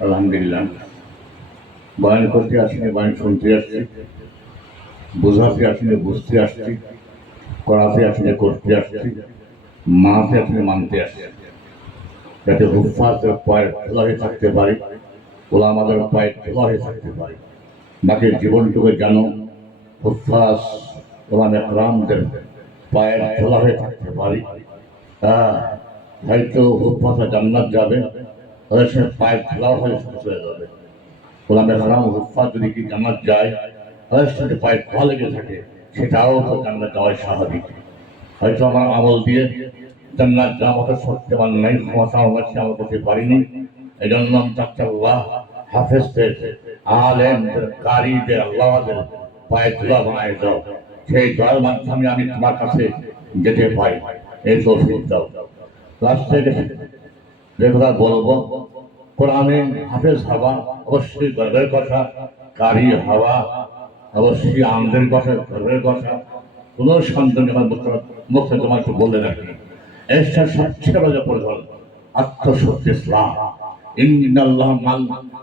আলহামদুলিল্লাহ। বয়ান করতে আসিনি বয়ান শুনতে আসছি। বোঝাতে আসিনি, বুঝতে আসছি। করাতে আসিনি, করতে আসছি। মানতে আসিনি, মানতে আসছি। যাতে হুফাজের পায়ের ধোলা হয়ে থাকতে পারি, ওলামাদের পায়ের ধোলা হয়ে থাকতে পারি। বাকি জীবনটুকু যেন হুফাজ ওলাম একরামদের পায়ের ধোলা হয়ে থাকতে পারি। হ্যাঁ হয়তো হুফাজা জান্নাত যাবে। ওদের সঙ্গে পায়ের ধোলাও হয়ে চলে যাবে। ওলামে হারাম হুফা যদি কি জান্নাত যায় ওদের সঙ্গে পায়ের ধোয়া লেগে থাকে, সেটাও তো জান্নাত যাওয়াই স্বাভাবিক। হয়তো আমার আমল দিয়ে জান্নাত যাওয়া মতো সত্যবান নাই, ক্ষমতা আমার কাছে আমার করতে পারিনি এই জন্য আল্লাহ হাফেজদের, আলেমদের, কারিদের, আল্লাহদের পায়ে ধুলা বানায় দাও। সেই দয়ার মাধ্যমে আমি তোমার কাছে যেতে পাই এই তৌফিক দাও। লাস্টে কথা বলব, কোরআনে হাফেজ হওয়া অবশ্যই গর্বের কথা কারি হওয়া অবশ্যই আমাদের কথা গর্বের কথা, কোনো সন্তান আমার মুখে তোমার বললে নাকি এর সবচেয়ে বড় প্রধান আত্মসত্য ইসলাম।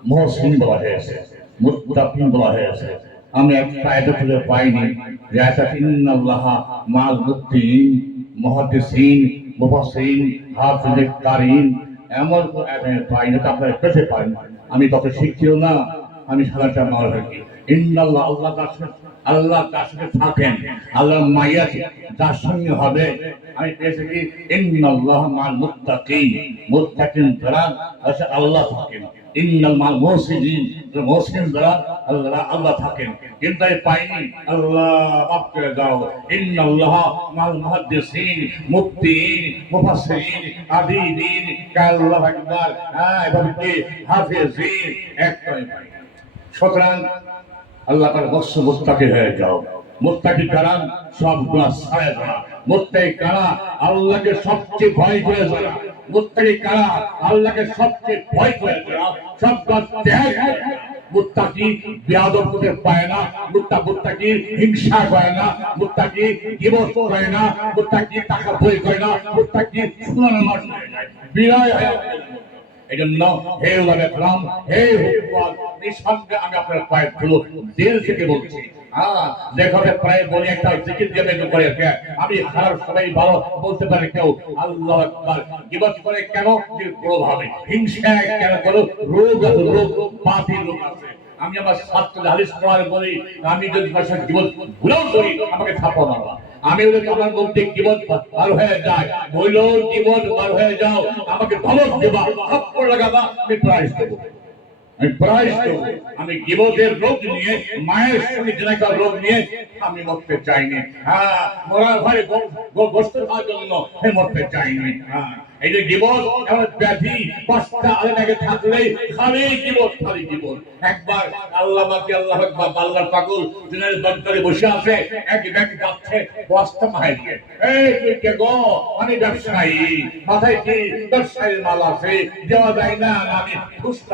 মহসিন বলা হয়েছে মুত্তাকিন বলা হয়েছে আমি একটা আয়াত খুঁজে পাইনি, যে আয়াত ইন্নাল্লাহ মাল মুত্তিন, মুহাদ্দিসিন মুফাসসিরিন হাফিজ কারিন এমন কোন না তা আপনারা পেতে পারেন? আমি তত শিখিও না, আমি সাধারণটা মারা রাখি। আল্লাহ আল্লাহ তার সঙ্গে থাকেন। আল্লাহ মাইয়া তার সঙ্গে হবে। আমি পেয়েছি মাল মুত্তাকিন। আল্লাহ থাকেন। মাল আল্লাহ আল্লাহ থাকেন। কিন্তু আমি পাইনি। আল্লাহ মাফ করে দাও। ইন্নাল্লাহ মাল মুহাদ্দিসিন মুফতিন মুফাসসিরিন আদিদিন কাল্লাহ হ্যাঁ এভাবে কি? হাফেজিন। একটাই পাই। সুতরাং আল্লাহ তার বৎস মুত্তাকি হয়ে যাও। মুত্তাকি কারা? সব গুণা ছাড়ে যারা। মুত্তাকি কারা? আল্লাহকে সবচেয়ে ভয় করে যারা। মুত্তাকি কারা? আল্লাহকে সবচেয়ে ভয় করে যারা। সব গুণা ত্যাগ মুত্তাকি বিয়াদব করতে পায় না। মুত্তা মুত্তাকি হিংসা করে না। মুত্তাকি গিবত করে না। মুত্তাকি টাকা বই করে না। মুত্তাকি মাস হয়ে বিনয়। এই জন্য হে হে হুকুমাত নিঃসন্দেহে আমি আপনার ধুলো দিল থেকে বলছি। হ্যাঁ প্রায় একটা দিয়ে করে আমি সবাই ভালো বলতে পারে কেউ, আল্লাহ করে কেন? ভাবে। হিংসা কেন করো রোগ রোগ বাতিল রোগ আছে। আমি আমার ছাত্র হাদিস পড়ার বলি, আমি যদি গিবত ভুলেও করি আমাকে থাপ্পড় মারবা। আমি যদি আমার মধ্যে জীবন পার হয়ে যায় বইল, জীবন পার হয়ে যাও। আমাকে ধমক দেবা, থাপ্পড় লাগাবা, আমি প্রাইজ দেবো। আমি প্রাইজ দেবো। আমি জীবনের রোগ নিয়ে, মায়ের সঙ্গে জেনাকার রোগ নিয়ে, আমি মরতে চাইনি। হ্যাঁ মরার ভয়ে গোস্ত খাওয়ার জন্য মরতে চাইনি। হ্যাঁ। এই যে জীবন ব্যাধি, পাঁচটা থাকলে খালি জীবন খালি জীবন একবার আল্লাহ বাকি আল্লাহ একবার আল্লাহর পাগল দরকারে বসে আছে, এক ব্যাগ যাচ্ছে বস্তা এই, তুই কে গো? আমি ব্যবসায়ী। মাথায় কি ব্যবসায়ীর মাল আছে? দেওয়া যায় না, আমি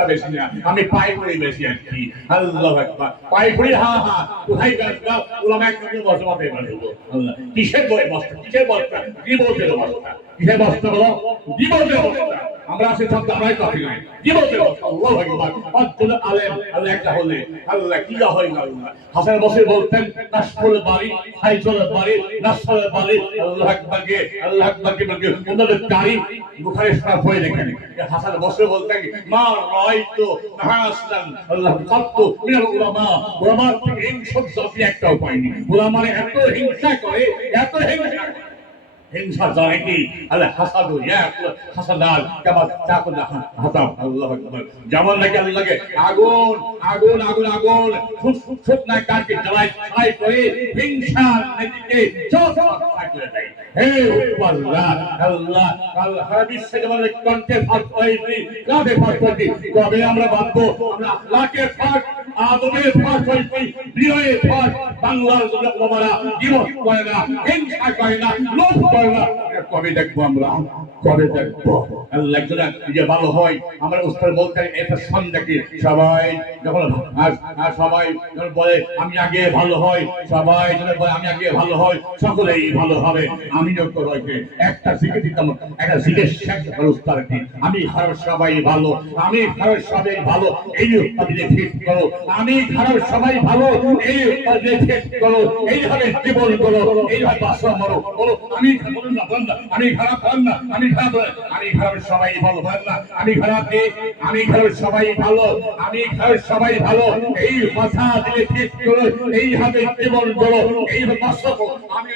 বেশি না, আমি বেশি আর কি। আল্লাহ একবার পাইকারি হা হা, কোথায় ব্যবসা ওলামা একসঙ্গে বসবাতে পারে আল্লাহ, কিসের বই বস্তা? কিসের বস্তা? জীবনের বস্তা। জীবনের বস্তা আমরা অঞ্চল আলেম একটা হলে, আল্লাহ কি হয় না হাসান বসির বলতেন বাড়ি বাড়ি বাড়ি, আল্লাহ আকবারকে আল্লাহ আকবারকে বলকে ওনাদের শরীফ হয়ে দেখেন। হাসান বসির বলতেন, মা রাইতু হাসান আল্লাহ কত মিনাল উলামা। হিংসক জাতি একটাও উলামারে এত হিংসা করে, এত হিংসা হিংসা জানাইনি আল্লাহ হাসাদু হাসাদাল কামা তাকুল হাসাব আল্লাহু যেমন নাকি আল্লাহকে আগুন আগুন আগুন আগুন, ফুট ফুট ফুট না কাকে জ্বালাই ছাই করে হিংসা নেতিকে হে আল্লাহ আল্লাহ বিশ্বে যেমন কণ্ঠে ফাঁক হয়েছি কবে আমরা বাঁধবো আমরা আল্লাহকে ফাঁক আদমের ভালো আমি আগে ভালো হয়, সবাই বলে, আমি আগে ভালো হয়, সকলেই ভালো হবে। আমি যোগ্য রয়েছে, একটা শিখে দিতাম একটা উস্তাদকে আমি খারাপ সবাই ভালো, আমি খারাপ সবাই ভালো, এই আমি খারাপ সবাই ভালো, এই করো, এইভাবে জীবন করো, এইভাবে বাসা মরো, বলো, আমি আমি খারাপ বলেন না, আমি খারাপ আমি খারাপ সবাই ভালো, বলেন না, আমি খারাপ আমি খারাপ সবাই ভালো, আমি খারাপ সবাই ভালো, এই কথা দিয়ে ঠিক করো, এইভাবে জীবন করো, এইভাবে বাসা আমি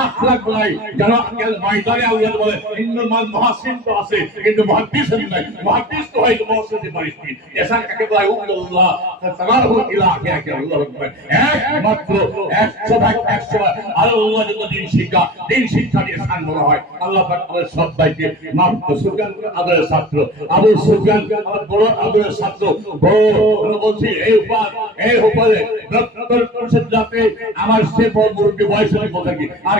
আখলাক নাই যারা ময়দানে বলে, ইন্নাল মাল তো আছে, কিন্তু নাই। তো হয় কাকে বলে ইলাহি আল্লাহু আকবার একমাত্র 100 ভাগ 100 আল্লাহ দিন শিক্ষা দিন শিক্ষা দিয়ে হয়। আল্লাহ পাক আমাদের মাফ সুফিয়ান ছাত্র, আবু সুফিয়ান আমার বড় ছাত্র, বড় বলছি, এই এই ডক্টর আমার সে বড় মুরব্বী বয়স আমি বলতে কি? আর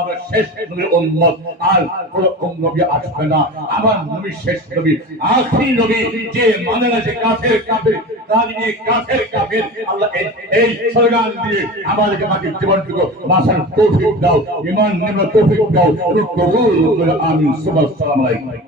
আমার শেষ নবীর উম্মত। আর নবী আসবে না। আমার নবী শেষ নবী, আখরি নবী যে মানে না যে কাফের কাফের কাফের কাফের আল্লাহ এই দিয়ে আমাদেরকে বাকি জীবনটুকু বাঁচার তৌফিক দাও ইমান তৌফিক দাও আমিন। সুবহানাল্লাহ।